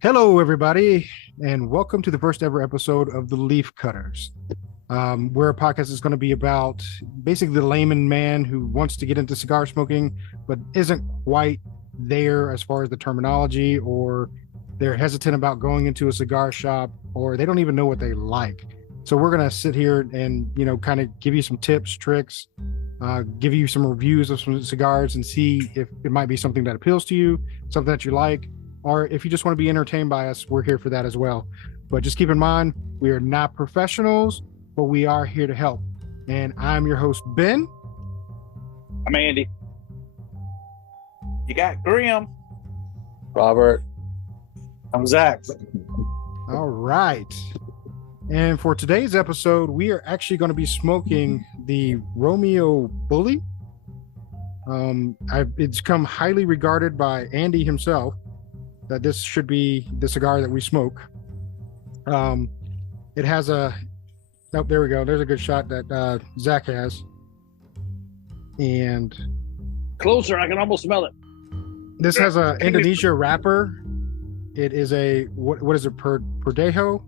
Hello, everybody, and welcome to the first ever episode of The Leaf Cutters. Where a podcast is going to be about basically the layman man who wants to get into cigar smoking, but isn't quite there as far as the terminology, or they're hesitant about going into a cigar shop, or they don't even know what they like. So we're going to sit here and, kind of give you some tips, tricks, give you some reviews of some cigars and see if it might be something that appeals to you, something that you like. Or if you just want to be entertained by us, we're here for that as well. But just keep in mind, we are not professionals, but we are here to help. And I'm your host, Ben. I'm Andy. You got Grimm. Robert. I'm Zack. All right. And for today's episode, we are actually going to be smoking the Romeo Bully. It's come highly regarded by Andy himself that this should be the cigar that we smoke. It has there we go. There's a good shot that Zack has. And Closer, I can almost smell it. this has a Indonesia wrapper. It is a, what is it, Perdejo?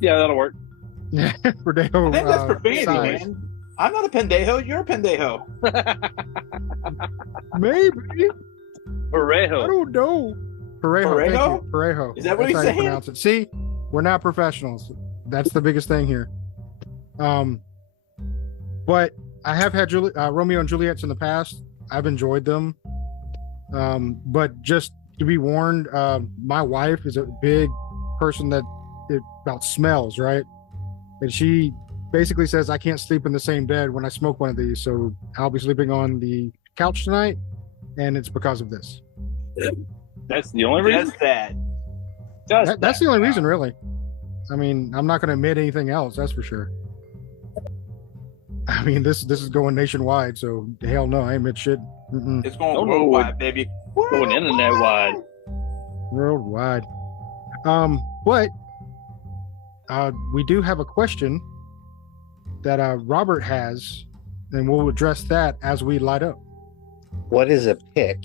Yeah, that'll work. Perdejo. I think that's profanity, size. man. I'm not a pendejo. You're a pendejo. Maybe. I Parejo. don't know. Parejo. Parejo? Thank you. Parejo. Is that what That's he's how you saying? pronounce it. See, we're not professionals. That's the biggest thing here. But I have had Romeo and Juliet's in the past. I've enjoyed them. But just to be warned, my wife is a big person about smells, right? And she basically says I can't sleep in the same bed when I smoke one of these. So I'll be sleeping on the couch tonight, and it's because of this. That's the only reason. That's the only reason, really. I mean, I'm not going to admit anything else. That's for sure. I mean, this is going nationwide, so hell no, I admit shit. Mm-mm. It's going Oh, no. worldwide, baby. Going internet wide. Worldwide. But we do have a question that Robert has, and we'll address that as we light up. What is a pick?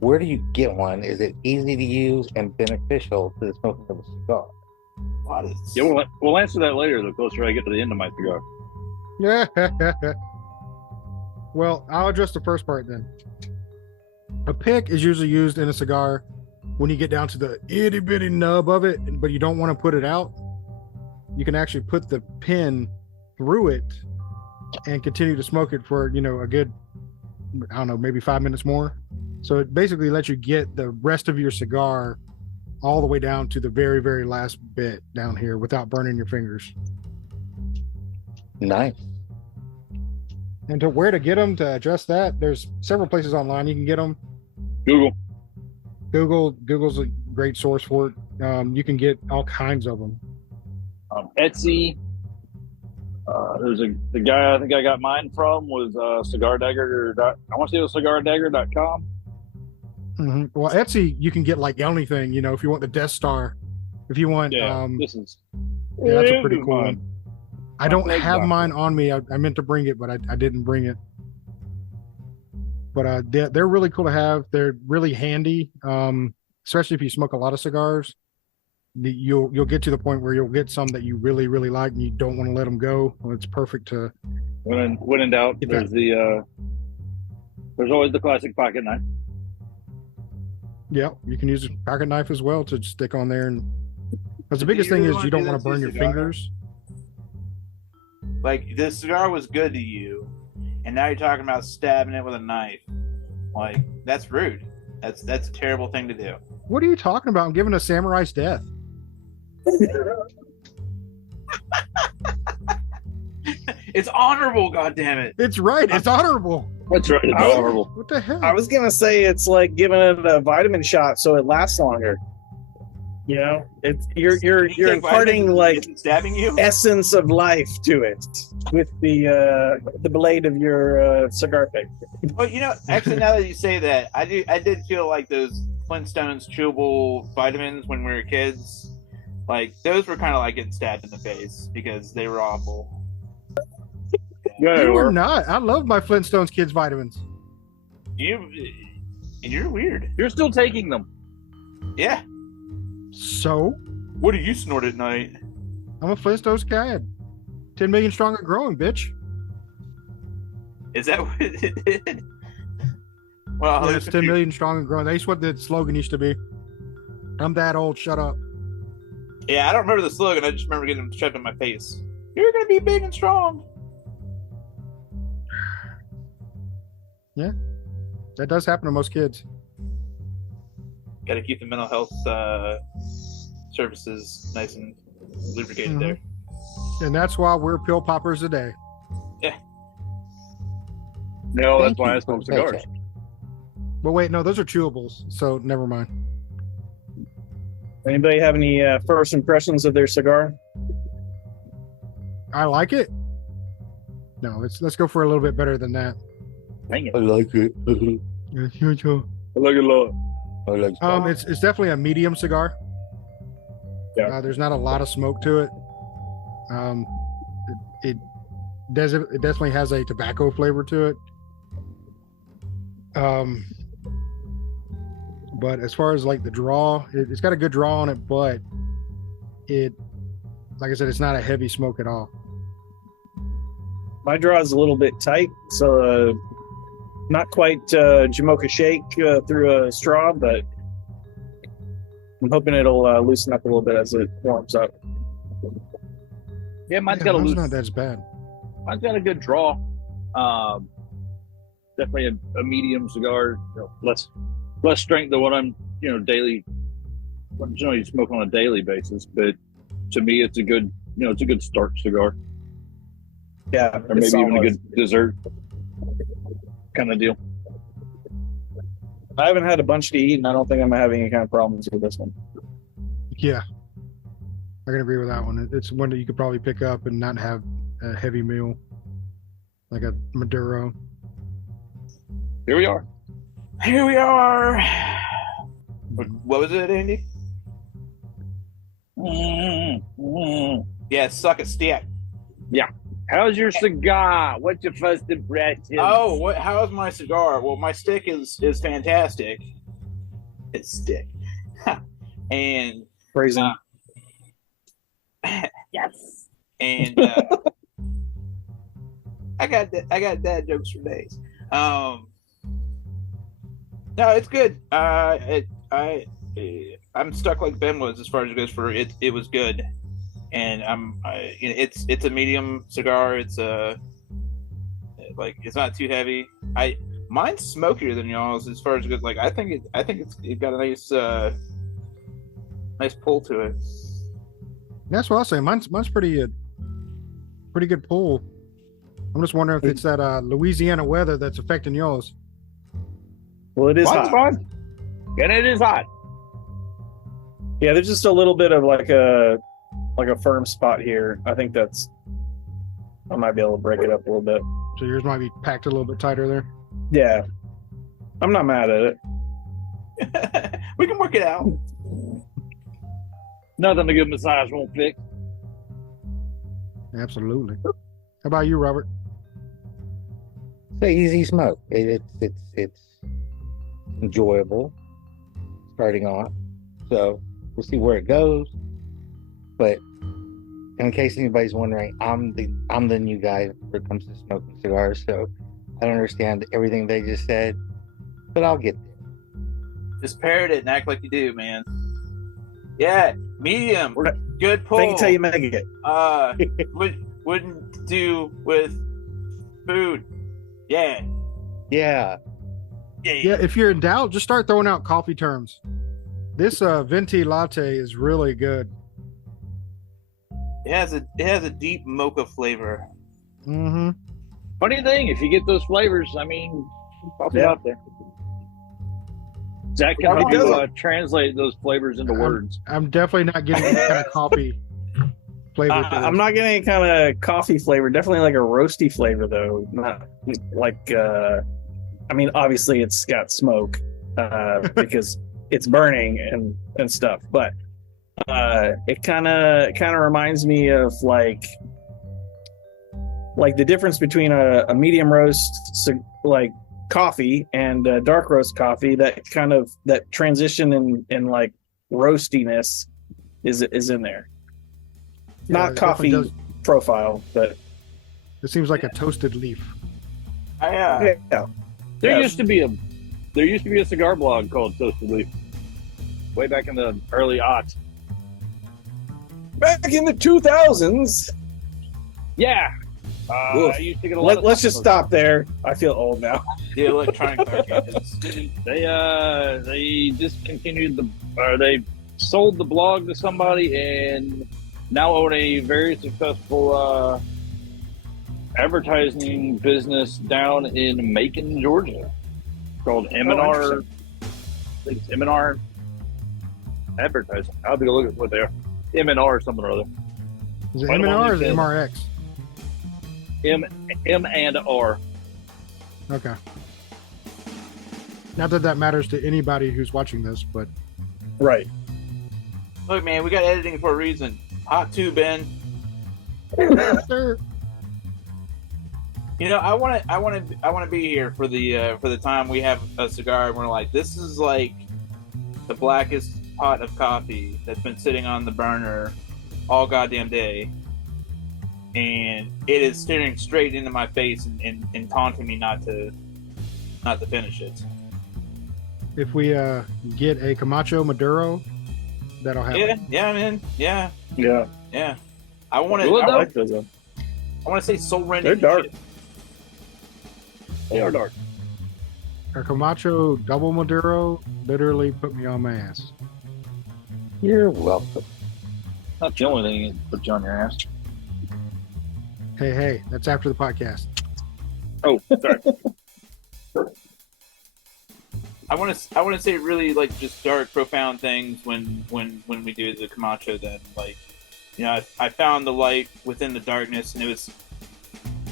Where do you get one? Is it easy to use and beneficial to the smoking of a cigar? What is... Yeah, we'll answer that later. The closer I get to the end of my cigar. Yeah. Well, I'll address the first part then. A pick is usually used in a cigar when you get down to the itty bitty nub of it, but you don't want to put it out. You can actually put the pin through it and continue to smoke it for, a good, I don't know, maybe 5 minutes more. So it basically lets you get the rest of your cigar all the way down to the very, very last bit down here without burning your fingers. Nice. And to where to get them, to address that, there's several places online you can get them. Google. Google's a great source for it. You can get all kinds of them. Etsy. There's the guy I think I got mine from was Cigar Dagger. I want to say it was cigardagger.com. Mm-hmm. Well, Etsy, you can get like anything, if you want the Death Star, if you want, This is. that's a pretty cool mine. one. I don't Leg have box. mine on me. I meant to bring it, but I didn't bring it. But they're really cool to have. They're really handy, especially if you smoke a lot of cigars. You'll get to the point where you'll get some that you really, really like and you don't want to let them go. Well, it's perfect to. When in doubt, Get there's there's always the classic pocket knife. Yeah, you can use a pocket knife as well to stick on there. And because the Do biggest you thing really is wanna you don't do want to that to burn a your cigar? fingers. Like, this cigar was good to you, and now you're talking about stabbing it with a knife. Like, that's rude. That's a terrible thing to do. What are you talking about? I'm giving a samurai's death. It's honorable, goddammit. It's right. It's honorable. That's right. It's I- honorable. What the hell? I was gonna say it's like giving it a vitamin shot so it lasts longer. It's you're You take imparting vitamins like and it's stabbing you. essence of life to it with the blade of your cigar pick. Well, actually, now that you say that, I did feel like those Flintstones chewable vitamins when we were kids. Like, those were kind of like getting stabbed in the face because they were awful. Yeah, You or- are not. I love my Flintstones kids vitamins. You're weird. You're still taking them. Yeah. So What do you snort at night? I'm a Flintstones guy. 10 million strong and growing, bitch. Is that what it did? Well, Yeah, it's 10 million strong and growing. That's what the slogan used to be. I'm that old. Shut up. Yeah, I don't remember the slogan. I just remember getting them shoved in my face. You're gonna be big and strong. Yeah, that does happen to most kids. Got to keep the mental health services nice and lubricated there. And that's why we're pill poppers a day. Yeah. No, Thank that's why you I smoke for the cigars. paycheck. But wait, no, those are chewables. So never mind. Anybody have any first impressions of their cigar? I like it. No, let's go for a little bit better than that. Dang it. I like it. Yeah, here we go. Look at look. I like it. It's definitely a medium cigar. Yeah. There's not a lot of smoke to it. It definitely has a tobacco flavor to it. But as far as like the draw, it's got a good draw on it, but like I said, it's not a heavy smoke at all. My draw is a little bit tight, so not quite Jamocha shake through a straw, but I'm hoping it'll loosen up a little bit as it warms up. Yeah, mine's Yeah, got a mine's loose. not that bad. Mine's got a good draw. Definitely a medium cigar. Less strength than what I'm daily. What you smoke on a daily basis, but to me, it's a good it's a good start cigar, Yeah, or maybe even a good dessert kind of deal. I haven't had a bunch to eat, and I don't think I'm having any kind of problems with this one. Yeah, I can agree with that one. It's one that you could probably pick up and not have a heavy meal, like a Maduro. Here we are. Here we are. What was it, Andy? Yeah, suck a stick. How's your cigar? What's your first impression? Oh, how's my cigar? Well, my stick is fantastic. It's stick. And Phrasing. yes. And I got dad jokes for days. No, it's good. I'm stuck like Ben was as far as it goes for it. It was good, and it's a medium cigar. It's it's not too heavy. Mine's smokier than y'all's as far as it goes. Like I think it got a nice pull to it. That's what I'll say. Mine's pretty good pull. I'm just wondering if it's that Louisiana weather that's affecting yours. Well, it is Mine's hot. fine, and it is hot. Yeah, there's just a little bit of like a firm spot here. I think I might be able to break it up a little bit. So yours might be packed a little bit tighter there. Yeah, I'm not mad at it. We can work it out. Nothing a good massage won't fix. Absolutely. How about you, Robert? It's an easy smoke. It's enjoyable starting off. So we'll see where it goes. But in case anybody's wondering, I'm the new guy when it comes to smoking cigars. So I don't understand everything they just said, but I'll get there. Just parrot it and act like you do, man. Yeah, medium. Good pull. Think until you make it. Wouldn't do with food. Yeah. Yeah. Yeah, if you're in doubt, just start throwing out coffee terms. This venti latte is really good. It has a deep mocha flavor. Mm-hmm. Funny thing, if you get those flavors, I mean, pop it Yeah. out there. Zach can help you translate those flavors into words. I'm definitely not getting any kind of coffee flavor. to I'm this. not getting any kind of coffee flavor. Definitely like a roasty flavor, though. Not like. I mean, obviously it's got smoke because it's burning and stuff. But it kind of reminds me of like the difference between a medium roast coffee and dark roast coffee. That transition in like roastiness is in there. Not it coffee definitely profile, but It seems like a toasted leaf. Yeah. There used to be a cigar blog called Toasted Leaf, way back in the early aughts. Back in the 2000s. Yeah. I used to get a lot of Let's just stop there. I feel old now. The electronic arcades. They discontinued they sold the blog to somebody and now own a very successful advertising business down in Macon, Georgia, called M&R. I think it's M&R Advertising. I'll have to go look at what they are. M&R something or other. Is it M&R or is it MRX? M and R. Okay. Not that that matters to anybody who's watching this, but Right. Look, man, we got editing for a reason. Hot too, Ben. Sir. You know, I want to be here for the time we have a cigar and we're like, this is like the blackest pot of coffee that's been sitting on the burner all goddamn day, and it is staring straight into my face and taunting me not to finish it. If we get a Camacho Maduro, that'll happen. Yeah, man, yeah. I want Well, I like those. to say soul rending. They're dark. They are dark. A Camacho double Maduro literally put me on my ass. You're welcome. Not the only thing that puts you on your ass. Hey, that's after the podcast. Oh, sorry. I want to say really like just dark, profound things when we do the Camacho. Then like, you know, I found the light within the darkness, and it was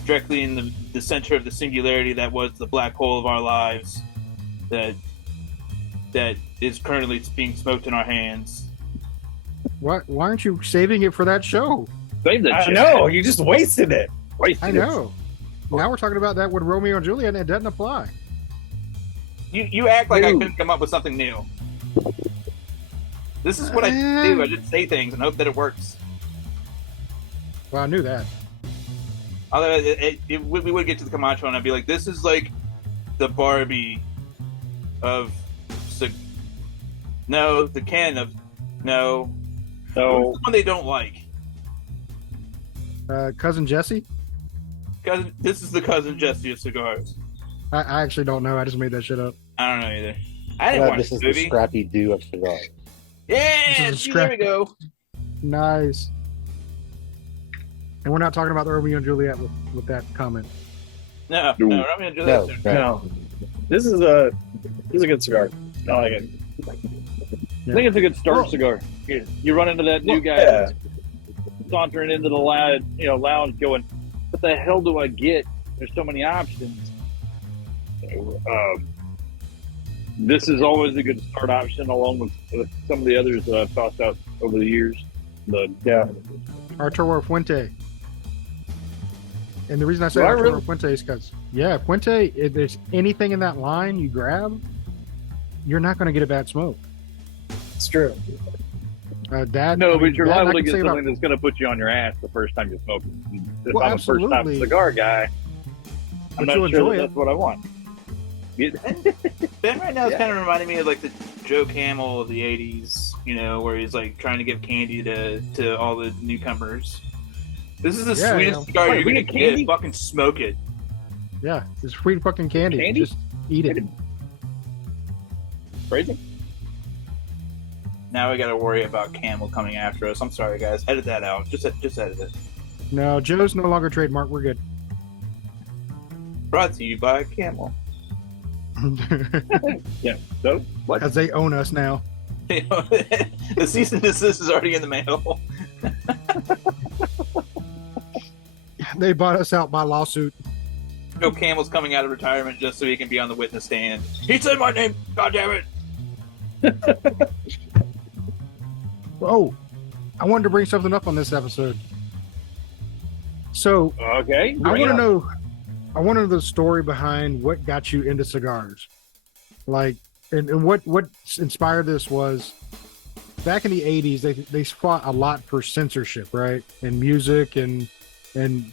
directly in the center of the singularity that was the black hole of our lives that is currently being smoked in our hands. Why aren't you saving it for that show? Save that I shit. know, you just wasted it. I know. Now we're talking about that with Romeo and Juliet, and it doesn't apply. You act like I couldn't come up with something new. This is what I do. I just say things and hope that it works. Well, I knew that. Although we would get to the Camacho, and I'd be like, "This is like the Barbie of the Ken of no, So one they don't like." Cousin Jesse? This is the cousin Jesse of cigars. I actually don't know. I just made that shit up. I don't know either. I didn't watch This the is the movie. Scrappy Doo of cigars. Yeah, This is a see, there we go. Nice. And we're not talking about the Romeo and Juliet with that comment. No, No. I'm gonna do that soon. No. This is a good cigar. I like it. I think it's a good start Well- cigar. You run into that new guy Yeah. sauntering into the lounge going, what the hell do I get? There's so many options. This is always a good start option along with some of the others that I've tossed out over the years. Arturo Fuente. And the reason I say Do I Arturo really? Fuente is because, Fuente, if there's anything in that line you grab, you're not going to get a bad smoke. It's true. But you're liable to I can get say something about- that's going to put you on your ass the first time you smoke it. If Well, I'm a first-time absolutely. cigar guy, I'm But you not enjoy sure it. that's what I want. Ben right now is Yeah. kind of reminding me of like the Joe Camel of the '80s, where he's like trying to give candy to all the newcomers. This is the Yeah, sweetest yeah. cigar Wait, you're we gonna get get. candy? Fucking smoke it. Yeah, it's free fucking candy. Candy? Just eat it. Crazy? Now we got to worry about Camel coming after us. I'm sorry, guys. Edit that out. Just edit it. No, Joe's no longer trademark. We're good. Brought to you by Camel. So, what? Because they own us now. The cease and desist is already in the mail. They bought us out by lawsuit. Joe Camel's coming out of retirement just so he can be on the witness stand. He said my name. God damn it. Oh, I wanted to bring something up on this episode. So Okay. I want to know. I want to know the story behind what got you into cigars, like, and what inspired this was back in the 80s, they fought a lot for censorship, right? In music and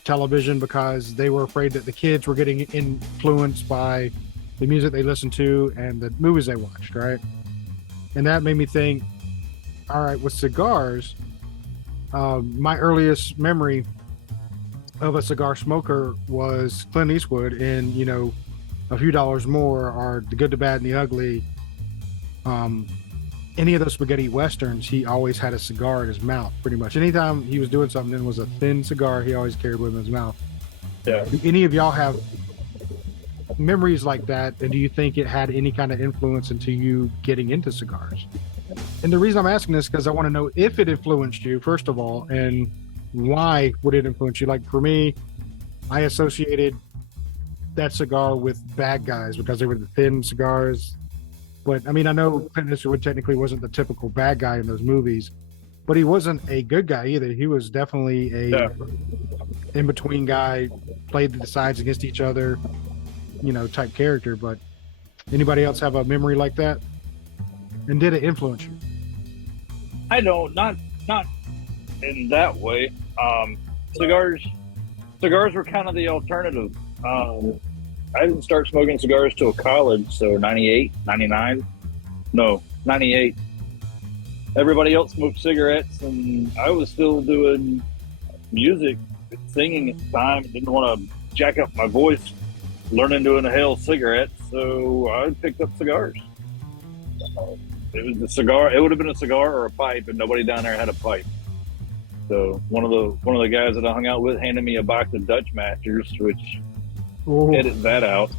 television, because they were afraid that the kids were getting influenced by the music they listened to and the movies they watched, right? And that made me think, all right, with cigars, my earliest memory of a cigar smoker was Clint Eastwood in, you know, A Few Dollars More, or The Good, the Bad, and the Ugly. Any of those spaghetti westerns, he always had a cigar in his mouth, pretty much. Anytime he was doing something and it was a thin cigar, he always carried with him in his mouth. Yeah. Do any of y'all have memories like that, and do you think it had any kind of influence into you getting into cigars? And the reason I'm asking this is because I want to know if it influenced you, first of all, and why would it influence you? Like for me, I associated that cigar with bad guys because they were the thin cigars. But I mean, I know Clint Eastwood technically wasn't the typical bad guy in those movies, but he wasn't a good guy either. He was definitely a in-between guy, played the sides against each other, you know, type character. But anybody else have a memory like that? And did it influence you? I don't, not in that way. Cigars were kind of the alternative. I didn't start smoking cigars till college, so 98, 99. No, 98. Everybody else smoked cigarettes, and I was still doing music, singing at the time. Didn't want to jack up my voice, learning to inhale cigarettes, so I picked up cigars. It was a cigar. It would have been a cigar or a pipe, and nobody down there had a pipe. So one of the guys that I hung out with handed me a box of Dutch Masters, which edit that out.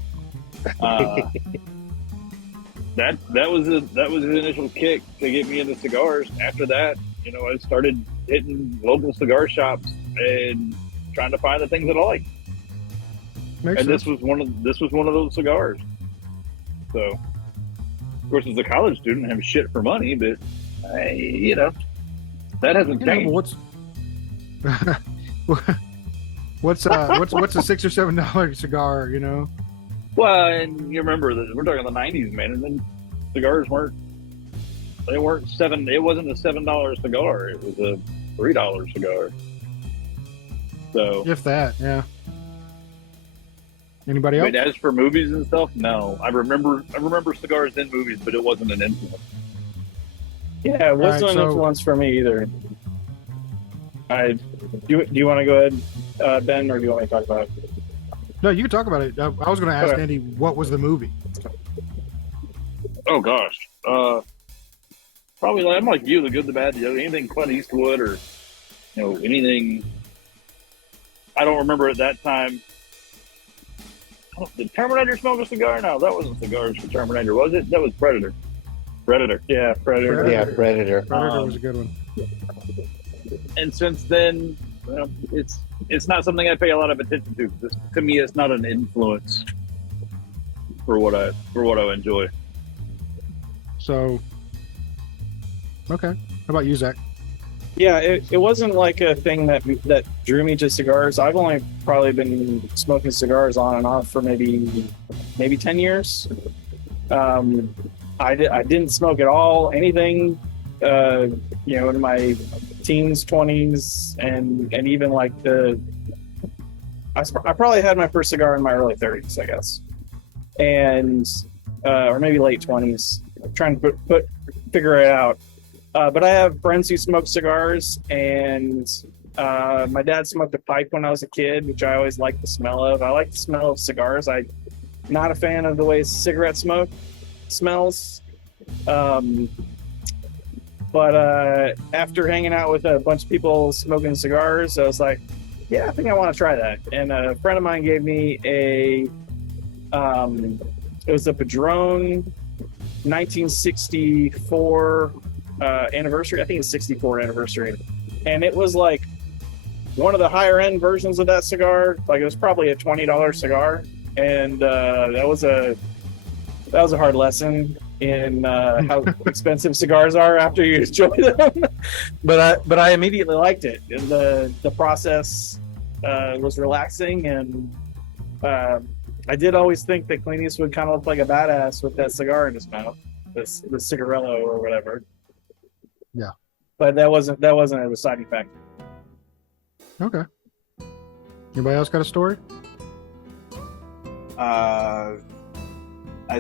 That was the initial kick to get me into cigars. After that, you know, I started hitting local cigar shops and trying to find the things that I like. This was one of those cigars. So, of course, as a college student, I have shit for money, but you know, that hasn't changed. What's a $6 or $7 cigar, you know? Well, and you remember that we're talking the '90s, man, and then cigars weren't $7. It wasn't a $7 cigar; it was a $3 cigar. So, if that, yeah. Anybody else? But as for movies and stuff, no. I remember cigars in movies, but it wasn't an influence. Yeah, it wasn't an influence for me either. Do you want to go ahead, Ben, or do you want me to talk about it? No, you can talk about it. I was going to ask Andy, what was the movie? Oh gosh, probably I'm like you, The Good, the Bad, the Ugly. Anything Clint Eastwood, or you know, anything. I don't remember at that time. Did Terminator smoke a cigar? No, that wasn't cigars for Terminator, was it? That was Predator. Yeah, Predator. Yeah, Predator. Predator was a good one. And since then, well, it's not something I pay a lot of attention to. To me, it's not an influence for what I enjoy. So, okay. How about you, Zach? Yeah, it wasn't like a thing that drew me to cigars. I've only probably been smoking cigars on and off for maybe 10 years. I didn't smoke at all, anything, you know, in my teens, 20s, and even like I probably had my first cigar in my early 30s, I guess, and or maybe late 20s. I'm trying to figure it out. But I have friends who smoke cigars, and my dad smoked a pipe when I was a kid, which I always liked the smell of. I like the smell of cigars. I'm not a fan of the way cigarette smoke smells. But after hanging out with a bunch of people smoking cigars, I was like, yeah, I think I want to try that. And a friend of mine gave me it was a Padron 1964 anniversary. I think it's 64 anniversary. And it was like one of the higher end versions of that cigar. Like it was probably a $20 cigar. And that was a hard lesson in how expensive cigars are after you enjoy them. but I immediately liked it. And the process was relaxing, and I did always think that Clint Eastwood kind of looked like a badass with that cigar in his mouth, the cigarello or whatever. Yeah. But that wasn't a deciding factor. Okay. Anybody else got a story? I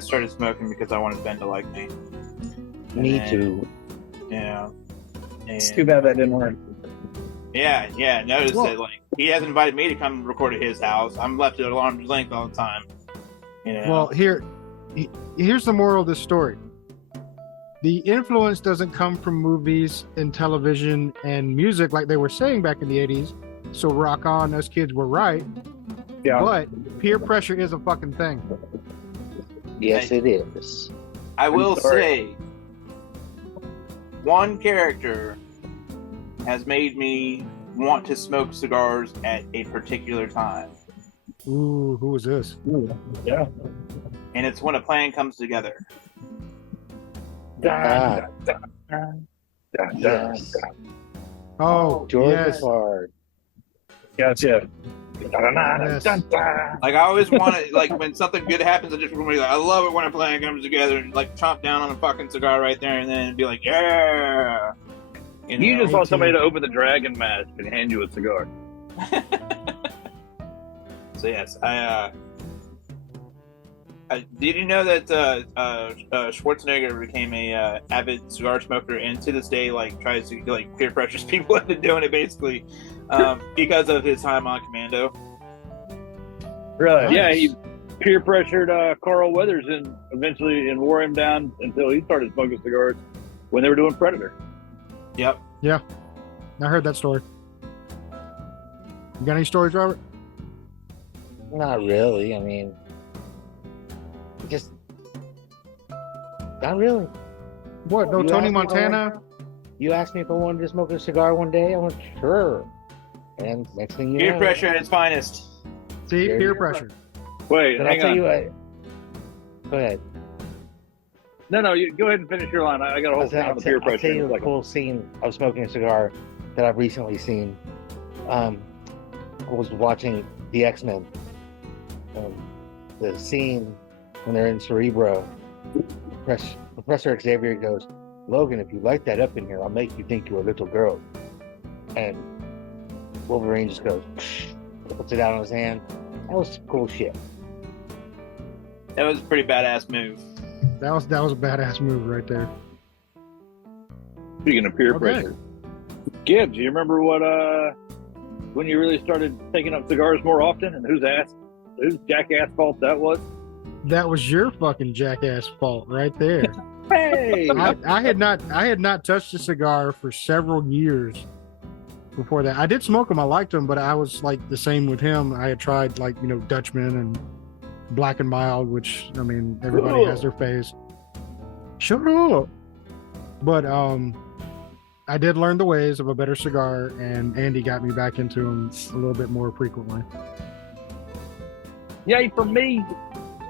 started smoking because I wanted Ben to like me. Me And- too. Yeah. It's And- too bad that didn't work. Yeah. Notice Well- that, like, he hasn't invited me to come record at his house. I'm left at arm's length all the time. You know. Well, here's the moral of this story. The influence doesn't come from movies and television and music like they were saying back in the 80s. So rock on, us kids were right. Yeah. But peer pressure is a fucking thing. Yes, it is. I will sorry. say, one character has made me want to smoke cigars at a particular time, Ooh, who was this? Yeah. and it's when a plan comes together. Ah, yes. Oh, George yes. Lard. Gotcha. Yes. Like, I always want to, like, when something good happens, I just want to be like, I love it when a plan comes together, and like chomp down on a fucking cigar right there, and then be like, yeah. You just me want somebody too. to open the dragon mask and hand you a cigar. So yes, did you know that Schwarzenegger became a avid cigar smoker, and to this day, like, tries to, like, peer pressures people into doing it, basically, because of his time on Commando. Really? Yeah, he peer pressured Carl Weathers and eventually wore him down until he started smoking cigars when they were doing Predator. Yep. I heard that story. You got any stories, Robert? Not really. I mean, just not really. What? No You Tony asked me if I Montana? You asked me if I wanted to smoke a cigar one day. I went, sure. And next thing you Peer know, pressure at its finest. See, There peer you pressure. Wait, But I'll hang tell on. you what. Go ahead. No, you go ahead and finish your line. I got a whole thing on the peer I'll pressure. tell in you a the second. cool scene of smoking a cigar that I've recently seen. I was watching the X-Men. The scene when they're in Cerebro. Professor Xavier goes, Logan, if you light that up in here, I'll make you think you're a little girl. And Wolverine just goes, puts it out on his hand. That was some cool shit. That was a pretty badass move. That was a badass move right there. Speaking of peer Okay. pressure, Gibs, you remember what when you really started taking up cigars more often, and whose jackass fault that was? That was your fucking jackass fault right there. Hey, I had not touched a cigar for several years before that. I did smoke them. I liked them, but I was like the same with him. I had tried, like, Dutchman and Black and Mild, which, I mean, everybody Ooh. has their phase. Shut up. But I did learn the ways of a better cigar, and Andy got me back into them a little bit more frequently. yay for me!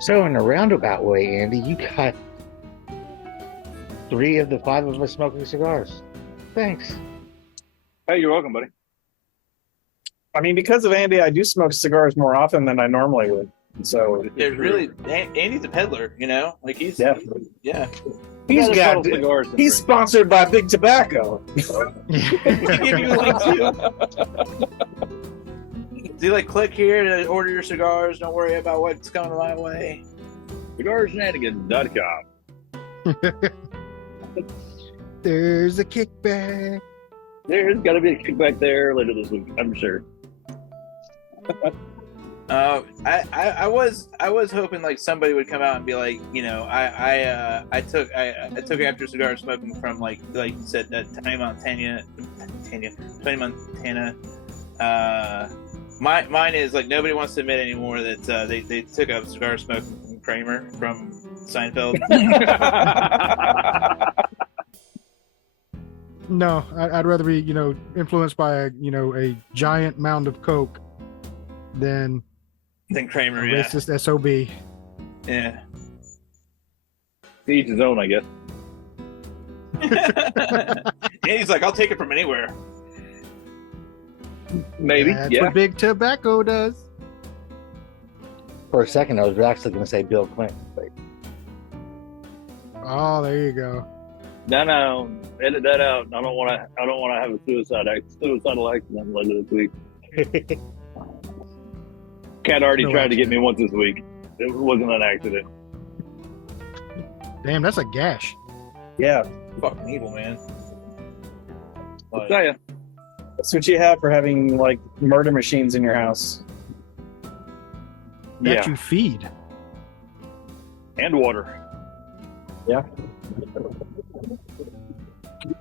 So in a roundabout way, Andy, you got 3 of the 5 of us smoking cigars. Thanks. Hey, you're welcome, buddy. I mean, because of Andy, I do smoke cigars more often than I normally would. So There's really, Andy's a peddler, like he's, yeah, yeah. he's You got gotta subtle cigars and he's drink. sponsored by Big Tobacco. Does he give you a link too? Does he click here to order your cigars? Don't worry about what's coming my way. Cigarshenanigans.com. There's a kickback. There's got to be a kickback there later this week, I'm sure. I was hoping somebody would come out and be like, I took after cigar smoking from like you said, that Tony Montana. Mine is nobody wants to admit anymore that they took up cigar smoking from Kramer from Seinfeld. No, I'd rather be, influenced by a giant mound of coke than Then Kramer, a yeah. racist SOB. Yeah. To each his own, I guess. And he's like, I'll take it from anywhere. Maybe, That's yeah. what Big Tobacco does. For a second, I was actually going to say Bill Clinton, but Oh, there you go. No, edit that out. I don't want to. I don't want to have a suicidal accident later this week. Cat already No tried to get accident. me once this week. It wasn't an accident. Damn, that's a gash. Yeah, Fucking evil, man. I'll But tell you. that's what you have for having like murder machines in your house. That Yeah, you feed. and water.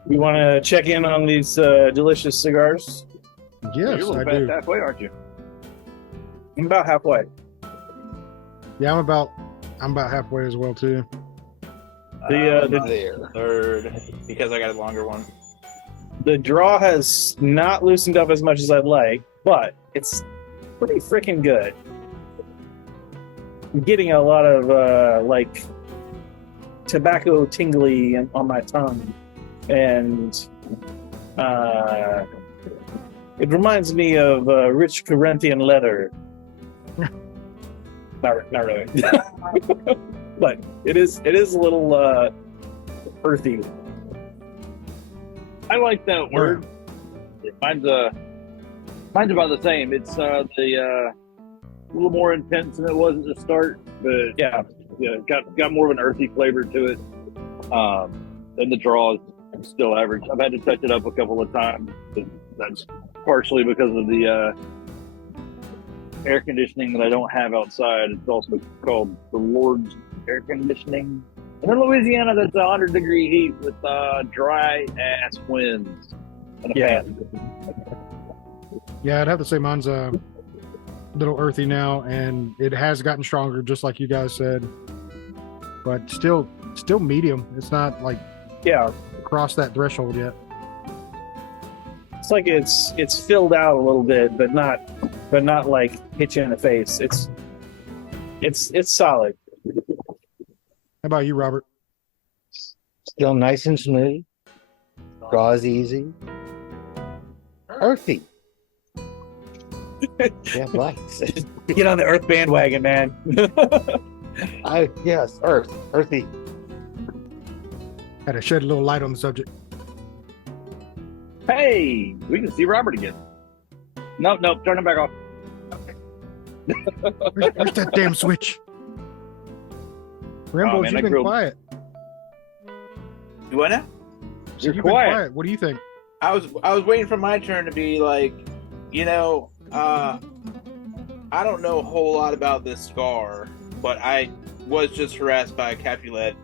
You want to check in on these delicious cigars? Yes, You're a little I past do. halfway, aren't you? I'm about halfway. Yeah, I'm about halfway as well too. The third, because I got a longer one. the draw has not loosened up as much as I'd like, but it's pretty freaking good. I'm getting a lot of like tobacco tingly on my tongue, and it reminds me of rich Corinthian leather. Not really, but it is a little earthy. I like that word. Mine's about the same. It's a little more intense than it was at the start, but Yeah, got more of an earthy flavor to it. And the draw is still average. I've had to touch it up a couple of times. But that's partially because of the air conditioning that I don't have outside. It's also called the Lord's air conditioning. And in Louisiana, that's 100-degree heat with dry ass winds and a Yeah. fan. Yeah, I'd have to say mine's a little earthy now, and it has gotten stronger, just like you guys said. But still medium. It's not like yeah. crossed that threshold yet. It's like it's filled out a little bit, but not like hit you in the face. It's solid. How about you, Robert? Still nice and smooth. Draws easy. Earthy. Yeah, lights. Get on the earth bandwagon, man. Yes, earthy. Had to shed a little light on the subject. Hey, we can see Robert again. Nope, turn it back off. Where's that damn switch? Rambo, man, you've I been grilled- quiet. Do what now? You're You've been quiet. What do you think? I was waiting for my turn to be like, I don't know a whole lot about this cigar, but I was just harassed by Capulet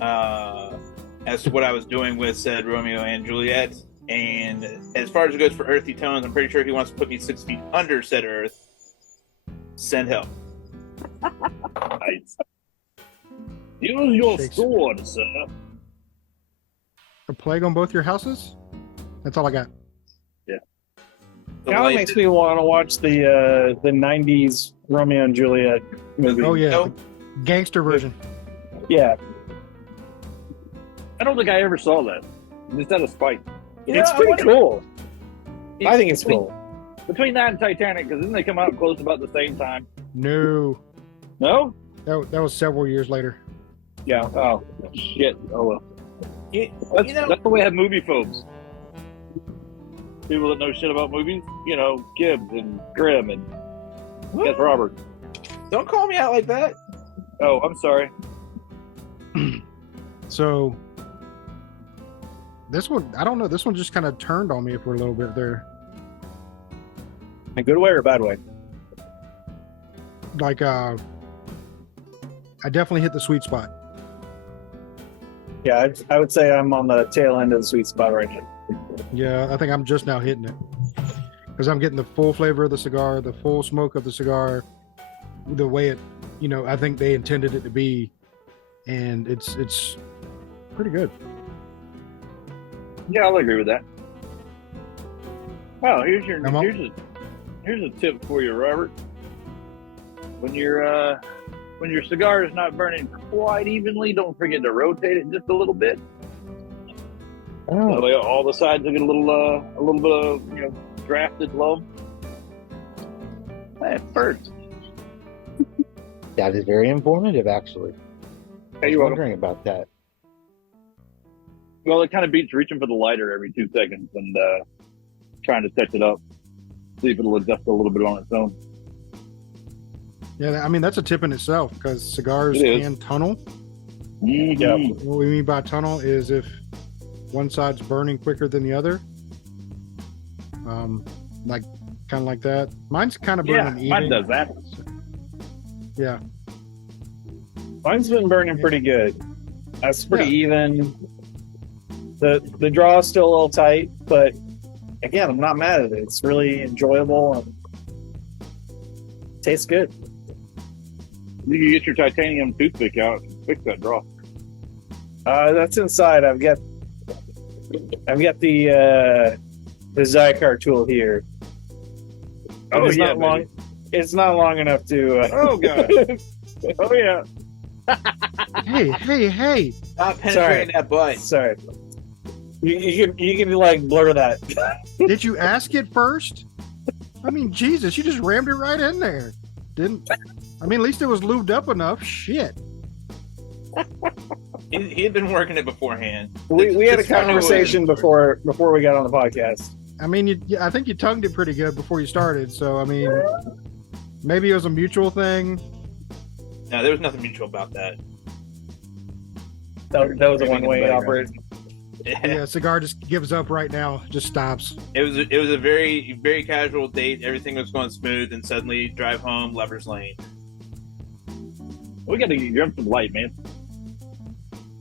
as to what I was doing with said Romeo and Juliet. And as far as it goes for earthy tones, I'm pretty sure he wants to put me 6 feet under said earth. Send help. Nice. Use your Shakes. sword, sir. A plague on both your houses? That's all I got. Kind of makes me want to watch the '90s Romeo and Juliet movie. Oh yeah, Nope. the gangster version. Yeah, I don't think I ever saw that. Just out of spite. it's pretty cool. I think it's cool. Between that and Titanic, because didn't they come out close about the same time? No, No? that was several years later. Yeah. Oh, shit. Oh, well. That's, You know- that's the way I have movie phobes. People that know shit about movies, Gibs and Grimm and guess Robert. Don't call me out like that. Oh, I'm sorry. So this one, I don't know. This one just kind of turned on me for a little bit there. In a good way or a bad way? Like, I definitely hit the sweet spot. Yeah, I would say I'm on the tail end of the sweet spot right now. Yeah, I think I'm just now hitting it because I'm getting the full flavor of the cigar, the full smoke of the cigar, the way it, I think they intended it to be, and it's pretty good. Yeah, I'll agree with that. Well, here's Come on. here's a tip for you, Robert. When your cigar is not burning quite evenly, don't forget to rotate it just a little bit. That Oh, way all the sides will get a little bit of drafted low. At first. that is very informative, actually. I Hey, was you're welcome. wondering about that. Well, it kind of beats reaching for the lighter every 2 seconds and trying to touch it up, see if it'll adjust a little bit on its own. Yeah, I mean that's a tip in itself because cigars It is. can tunnel. Mm-hmm. Yeah. What we mean by tunnel is if one side's burning quicker than the other. Like kind of like that. Mine's kind of Yeah, burning mine even. does that. Yeah. Mine's been burning pretty good. That's pretty even. The draw is still a little tight, but again, I'm not mad at it. It's really enjoyable and tastes good. You can get your titanium toothpick out and fix that draw. That's inside. I've got the Zycar tool here. Oh, It's yeah, not long. baby. It's not long enough to. Oh, God. Oh, yeah. Hey. Stop penetrating that butt. Sorry. You can like blur that. Did you ask it first? I mean, Jesus, you just rammed it right in there. Didn't I mean at least it was lubed up enough. Shit. He had been working it beforehand. We had a Just found out what it conversation was. before we got on the podcast. I mean, I think you tongued it pretty good before you started. So I mean, maybe it was a mutual thing. No, there was nothing mutual about that. That was a one-way operation. Yeah, cigar just gives up right now. Just stops. It was a very, very casual date. Everything was going smooth, and suddenly drive home, Lover's Lane. We got to get Grimm some light, man.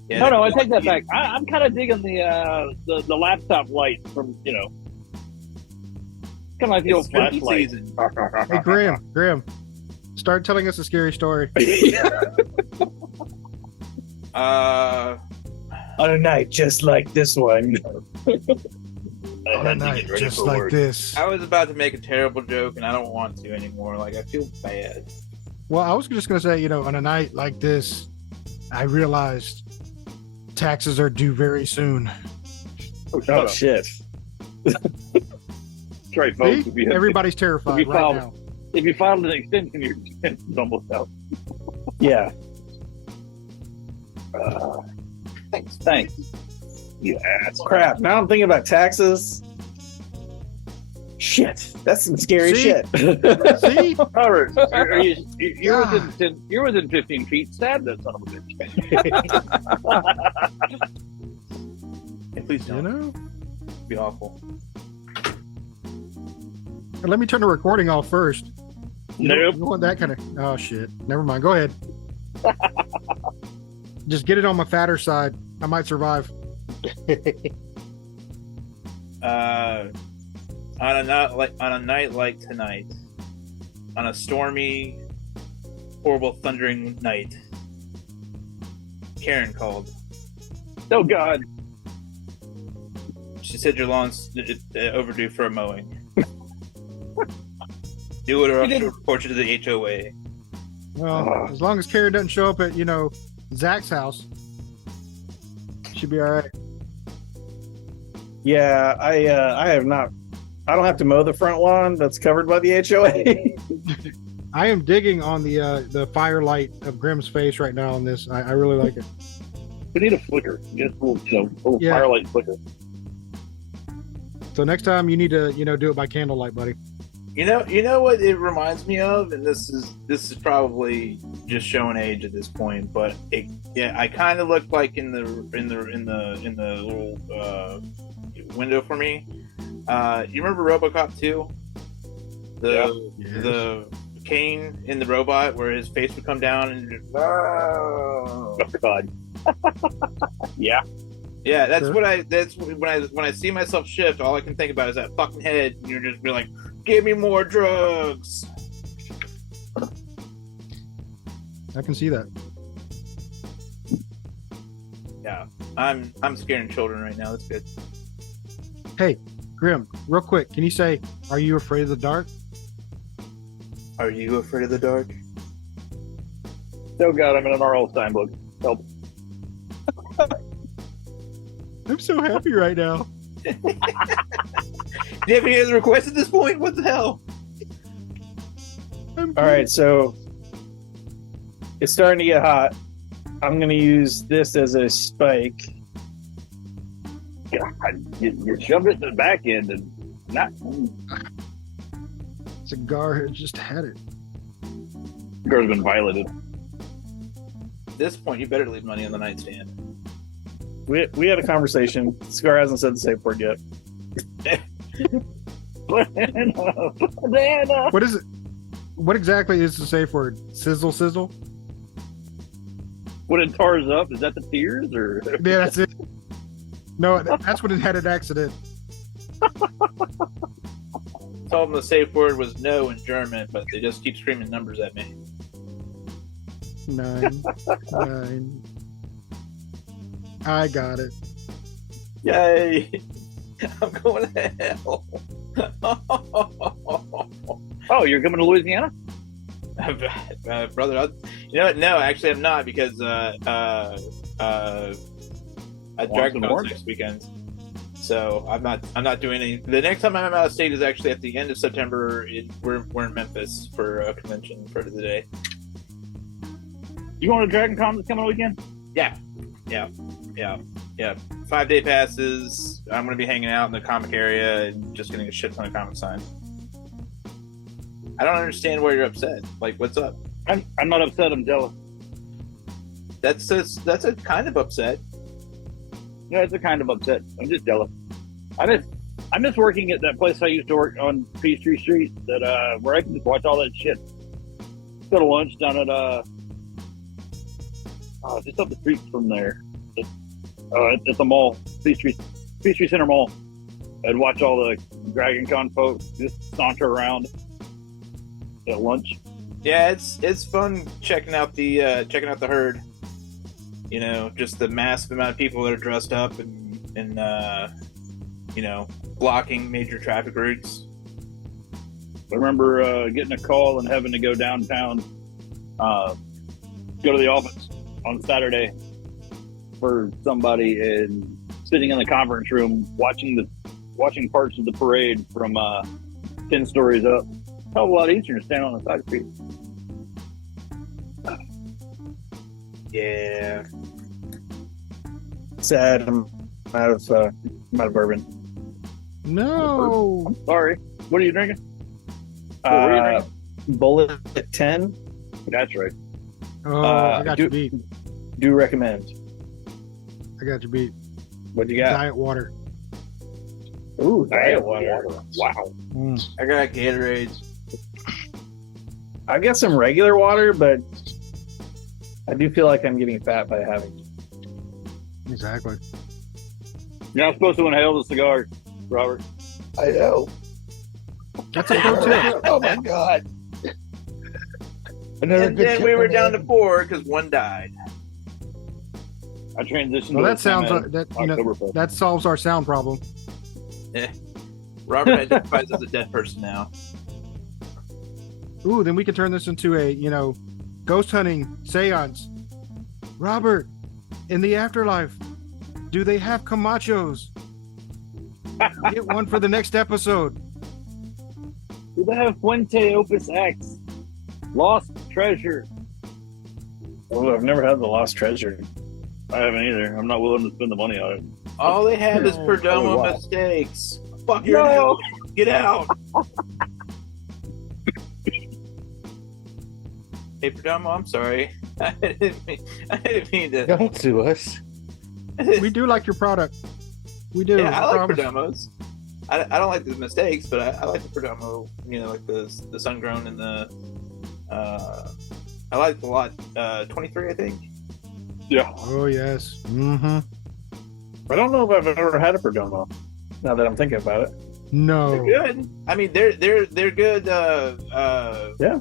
Yeah, No, I take that back. I'm kind of digging the laptop light from, kind of like the It's old spooky flashlight. season. Hey, Grimm, start telling us a scary story. On a night just like this one. On a night just like this. I was about to make a terrible joke, and I don't want to anymore. Like, I feel bad. Well, I was just gonna say, on a night like this, I realized taxes are due very soon. Oh, shut Oh up. shit. That's right, folks. See? Everybody's terrified if you right filed- now. If you filed an extension, your extension is almost out. Yeah. Thanks. Yeah, Crap. Now I'm thinking about taxes. Shit. That's some scary See? shit. See? Robert, you're God. you're within 15 feet. Stab that son of a bitch. Hey, please don't. It'd be awful. And let me turn the recording off first. Nope. You don't want that kind of. Oh shit. Never mind. Go ahead. Just get it on my fatter side. I might survive. On a night like tonight, on a stormy, horrible, thundering night, Karen called. Oh God. She said your lawn's overdue for a mowing. Do it, or I'll report you to the HOA. Well, as long as Karen doesn't show up at Zack's house, she'll be all right. Yeah, I have not. I don't have to mow the front lawn that's covered by the HOA. I am digging on the firelight of Grimm's face right now on this. I really like it. We need a flicker. Get a little Yeah. firelight flicker. So next time you need to do it by candlelight, buddy. You know what it reminds me of, and this is probably just showing age at this point, but I kind of look like in the little window for me. You remember RoboCop 2? The cane in the robot where his face would come down and just, Oh God. Yeah. yeah, that's Sure. when I see myself shift, all I can think about is that fucking head, and you're just be like, give me more drugs. I can see that. Yeah, I'm scaring children right now. That's good. Hey, Grimm, real quick, can you say, "Are you afraid of the dark"? Are you afraid of the dark? Oh God, I'm in an R.L. Stein book. Help. I'm so happy right now. Do you have any other requests at this point? What the hell? I'm All right, so it's starting to get hot. I'm going to use this as a spike. God, you shoved it in the back end and not. Cigar had just had it. Girl's been violated. At this point, you better leave money on the nightstand. We had a conversation. Cigar hasn't said the safe word yet. Banana. What is it? What exactly is the safe word? Sizzle, sizzle? When it tars up, is that the tears or? Yeah, that's it. No, that's when it had an accident. Told them the safe word was no in German, but they just keep screaming numbers at me. 9, 9. I got it. Yay! I'm going to hell. Oh, you're coming to Louisiana? Brother, you know what? No, actually, I'm not because I Dragon Con next weekend. So I'm not doing any. The next time I'm out of state is actually at the end of September. We're in Memphis for a convention for the day. You going to Dragon Con this coming weekend? Yeah. 5-day passes. I'm going to be hanging out in the comic area and just getting a shit ton of comic signs. I don't understand why you're upset. Like, what's up? I'm not upset. I'm jealous. That's a kind of upset. Yeah, it's a kind of upset. I'm just jealous. I miss working at that place I used to work on Peachtree Street that where I can just watch all that shit. Go to lunch down at just up the street from there. It's a mall, Peachtree Center Mall. I'd watch all the Dragon Con folks just saunter around at lunch. Yeah, it's fun checking out the herd. You know, just the massive amount of people that are dressed up and blocking major traffic routes. I remember getting a call and having to go downtown, go to the office on Saturday for somebody and sitting in the conference room watching parts of the parade from 10 stories up. A hell of a lot easier to stand on the side street. Yeah. Sad. I'm out of bourbon. No. I'm sorry. What are you drinking? What were you drinking? Bullet at 10. That's right. Oh, I got you beat. Do recommend. I got you beat. What do you got? Diet water. Ooh, diet water. Wow. I got Gatorade. I got some regular water, but I do feel like I'm getting fat by having it. Exactly. You're not supposed to inhale the cigar, Robert. I know. That's a pro tip. Oh my god. And then we were down to 4 because one died. I transitioned. Well, to that sounds that solves our sound problem. Robert identifies as a dead person now. Ooh, then we can turn this into a ghost hunting seance. Robert, in the afterlife, do they have Camachos? Get one for the next episode. Do they have Fuente Opus X? Lost Treasure. Oh, I've never had the Lost Treasure. I haven't either. I'm not willing to spend the money on it. All they have is Perdomo wow. mistakes. Fuck your hell. Get out. Hey, Perdomo, I'm sorry. I didn't mean to. Don't sue us. We do like your product. We do. Yeah, I like promise. Perdomos. I don't like the mistakes, but I like the Perdomo. Like the sun grown and the. I like the lot 23, I think. Yeah. Oh yes. Mm-hmm. I don't know if I've ever had a Perdomo. Now that I'm thinking about it. No. They're good. I mean, they're good. Yeah.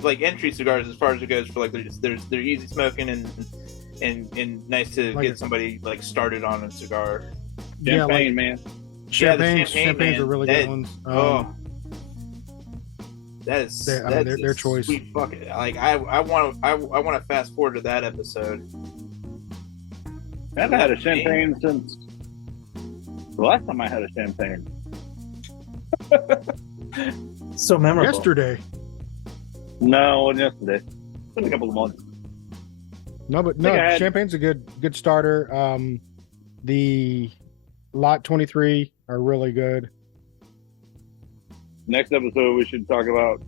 Like entry cigars as far as it goes for like they're easy smoking and nice to get somebody like started on a cigar. Champagne, man. Champagnes man. are really good ones. That's their choice. Sweet fuck it. Like I want to fast forward to that episode. I haven't had a champagne since the last time I had a champagne. So memorable. Yesterday. No, yesterday. It's been a couple of months. No, but I had- champagne's a good starter. The Lot 23 are really good. Next episode, we should talk about,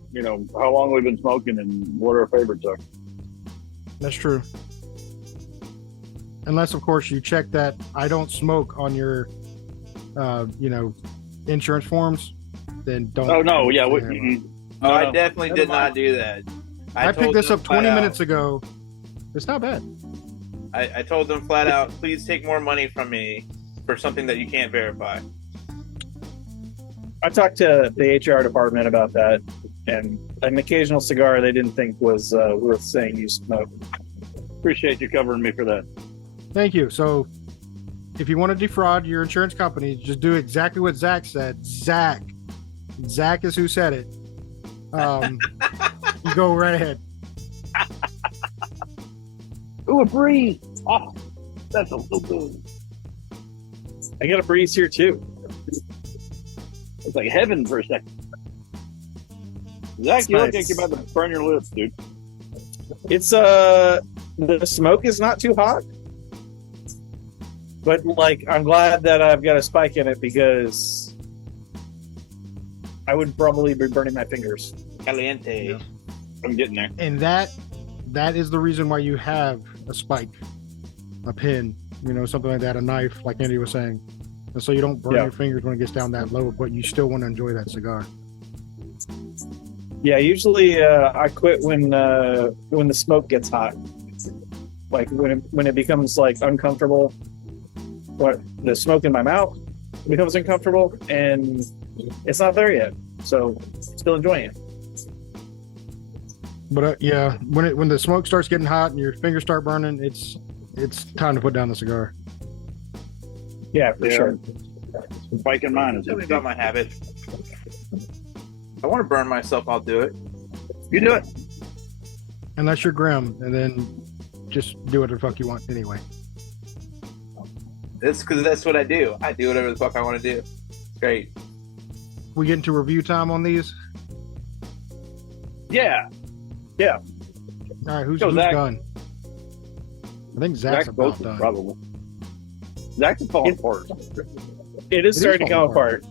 how long we've been smoking and what our favorites are. That's true. Unless, of course, you check that I don't smoke on your, insurance forms, then don't. Oh, no, yeah. I definitely did not do that. I picked this up 20 minutes ago. It's not bad. I told them flat out, please take more money from me for something that you can't verify. I talked to the HR department about that, and an occasional cigar they didn't think was worth saying you smoke. Appreciate you covering me for that. Thank you. So, if you want to defraud your insurance company, just do exactly what Zack said. Zack is who said it. You go right ahead. Ooh, a breeze. Oh, that's so good. I got a breeze here too. It's like heaven for a second. Zach, you look like you're about to burn your lips, dude. It's the smoke is not too hot, but I'm glad that I've got a spike in it because I would probably be burning my fingers. Caliente. Yeah. I'm getting there. And that is the reason why you have a spike, a pin, something like that, a knife, like Andy was saying. And so you don't burn your fingers when it gets down that low, but you still want to enjoy that cigar. Yeah, usually I quit when the smoke gets hot. Like when it becomes uncomfortable, the smoke in my mouth becomes uncomfortable, and it's not there yet. So still enjoying it. But when the smoke starts getting hot and your fingers start burning, it's time to put down the cigar. Yeah, for sure. Spike in mine is Tell me about my habit. I want to burn myself, I'll do it. You do it. Unless you're Grimm, and then just do whatever the fuck you want anyway. That's because that's what I do. I do whatever the fuck I want to do. It's great. We get into review time on these? Yeah. All right, who's Zach. done? I think Zach's about both done. probably. Zach's falling apart. It is starting to come apart.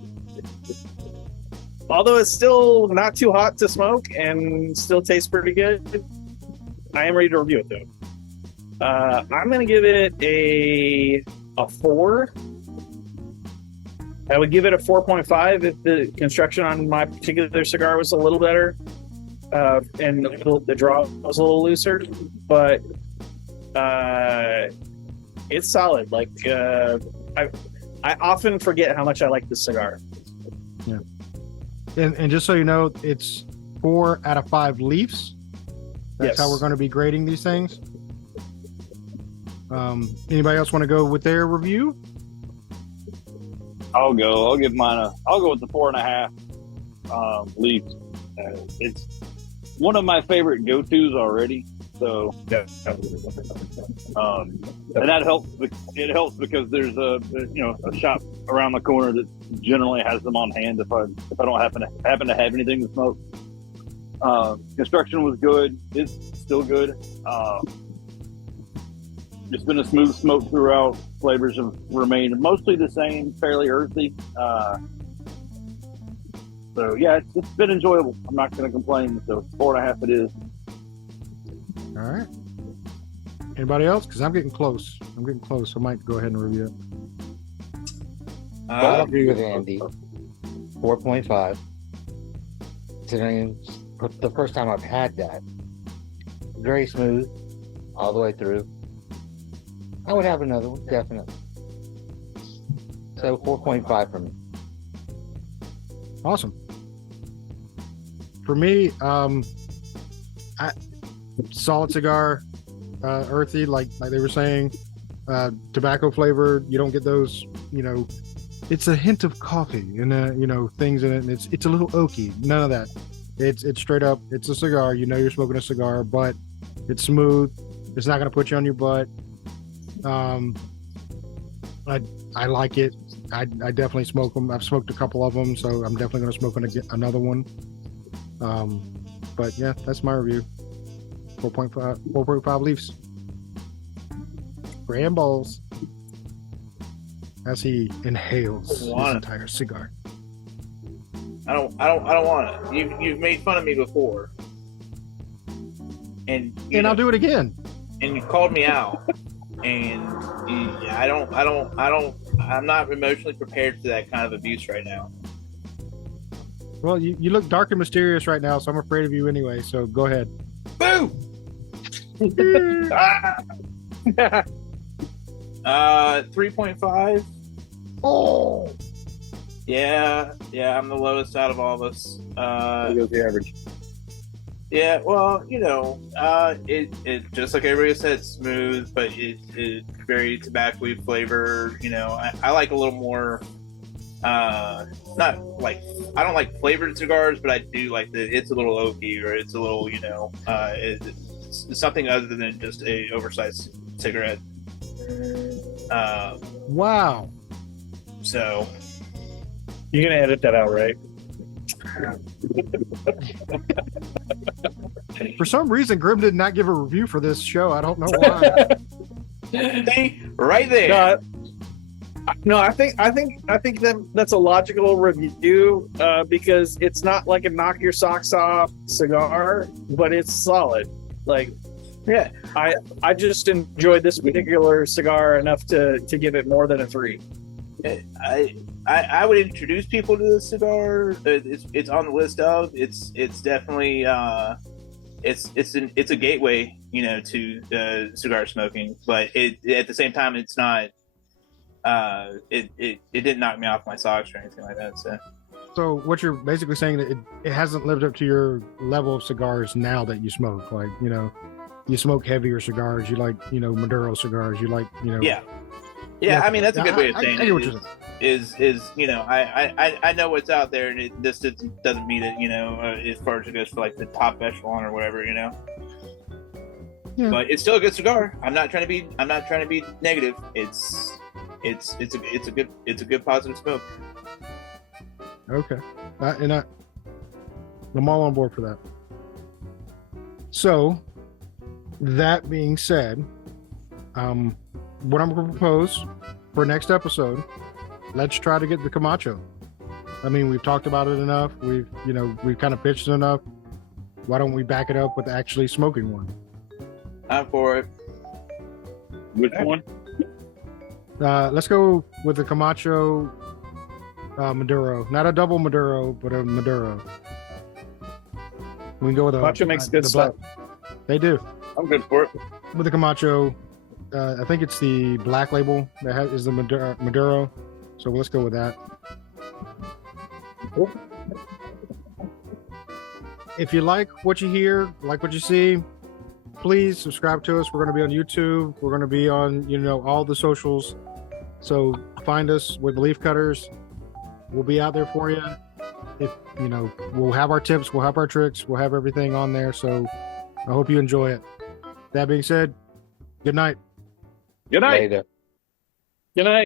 Although it's still not too hot to smoke and still tastes pretty good, I am ready to review it though. I'm going to give it a 4. I would give it a 4.5 if the construction on my particular cigar was a little better and the draw was a little looser. But it's solid. I often forget how much I like this cigar. Yeah. And just so you know, it's 4 out of 5 leaves. That's how we're going to be grading these things. Anybody else want to go with their review? I'll go. I'll give mine I'll go with the 4.5 leaves. It's one of my favorite go-tos already. So, and that helps. It helps because there's a shop around the corner that generally has them on hand if I don't happen to have anything to smoke. Construction was good. It's still good. It's been a smooth smoke throughout. Flavors have remained mostly the same, fairly earthy. So yeah, it's been enjoyable. I'm not going to complain. So 4.5 it is. All right. Anybody else? Because I'm getting close. I might go ahead and review it. I agree with Andy. 4.5. Considering the first time I've had that, very smooth all the way through. I would have another one, definitely. So 4.5 for me. Awesome. For me, solid cigar, earthy, like they were saying, tobacco flavored. You don't get those, it's a hint of coffee and things in it, and it's a little oaky. None of that. It's straight up. It's a cigar. You're smoking a cigar, but it's smooth. It's not gonna put you on your butt. I like it. I definitely smoke them. I've smoked a couple of them, so I'm definitely gonna smoke another one. But yeah, that's my review. 4.5 leaves. Brambles. as he inhales his want it. entire cigar. I don't want it. You've made fun of me before, and I'll do it again. And you called me out, and I'm not emotionally prepared for that kind of abuse right now. Well, you look dark and mysterious right now, so I'm afraid of you anyway. So go ahead. Boo! 3.5. Oh, Yeah, I'm the lowest out of all of us. There goes the average. Yeah, well, it just like everybody said, smooth, but it's very tobacco-y flavor. I like a little more. Not like I don't like flavored cigars, but I do like that it's a little oaky or it's a little, it's something other than just a oversized cigarette. wow. So You're gonna edit that out, right? For some reason, Grimm did not give a review for this show. I don't know why. see, right there. No, I think that's a logical review because it's not like a knock your socks off cigar, but it's solid. Like, Yeah, I just enjoyed this particular cigar enough to give it more than a 3. I would introduce people to this cigar. It's on the list of. It's definitely it's a gateway, to cigar smoking. But at the same time, it's not. It didn't knock me off my socks or anything like that. So what you're basically saying that it hasn't lived up to your level of cigars now that you smoke. Like, you smoke heavier cigars. You like, Maduro cigars. You like, Yeah. I mean, that's a good way of saying I get what it. you're saying. I know what's out there, and this doesn't mean it. As far as it goes for like the top echelon or whatever. Yeah. But it's still a good cigar. I'm not trying to be negative. It's a good positive smoke. Okay. I'm all on board for that. So, that being said, what I'm going to propose for next episode, let's try to get the Camacho. I mean, we've talked about it enough. We've kind of pitched it enough. Why don't we back it up with actually smoking one? I'm for it. Which one? Let's go with the Camacho Maduro. Not a double Maduro, but a Maduro. We can go with Camacho makes good stuff. They do. I'm good for it. With the Camacho, I think it's the black label that is the Maduro. So let's go with that. Cool. If you like what you hear, like what you see, please subscribe to us. We're going to be on YouTube. We're going to be on, all the socials. So find us with Leaf Cutters. We'll be out there for you. If we'll have our tips, we'll have our tricks, we'll have everything on there. So I hope you enjoy it. That being said, good night. Good night. Later. Good night.